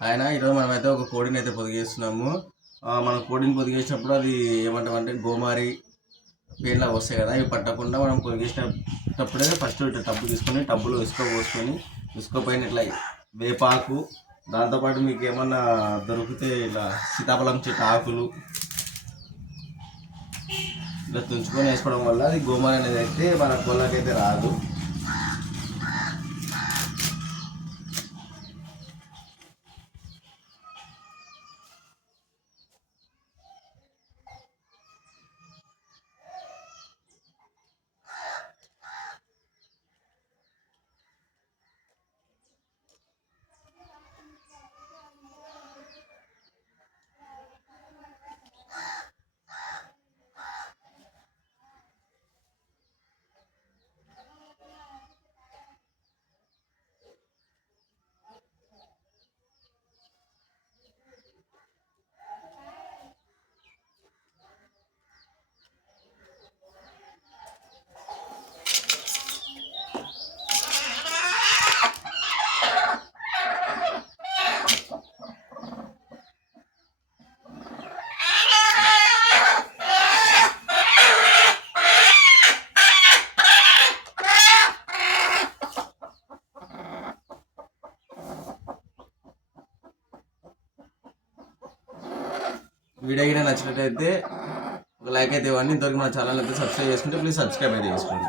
ఆయన ఈరోజు మనమైతే ఒక కోడిని అయితే పొదిగేస్తున్నాము. మనం కోడిని పొదిగేసినప్పుడు అది ఏమంటామంటే గోమారి పేర్లా వస్తాయి కదా ఇవి పట్టకుండా మనం పొదిగేసినప్పుడే ఫస్ట్ ఇట్లా టబ్బు తీసుకొని టబ్బులో ఇసుక పోసుకొని ఇసుక పైన ఇట్లా వేపాకు దాంతోపాటు మీకు ఏమన్నా దొరికితే ఇలా సీతాఫలం చెట్టు ఆకులు ఇట్లా తుంచుకొని వేసుకోవడం వల్ల అది గోమారి అనేది అయితే మన కోళ్ళకైతే రాదు. వీడియో గిన నచ్చినట్టయితే ఒక లైక్ అయితే ఇవ్వండి. ఇంతవరకు మన ఛానల్ అయితే సబ్స్క్రైబ్ చేసుకుంటే ప్లీజ్ సబ్స్క్రైబ్ అయితే చేసుకోండి.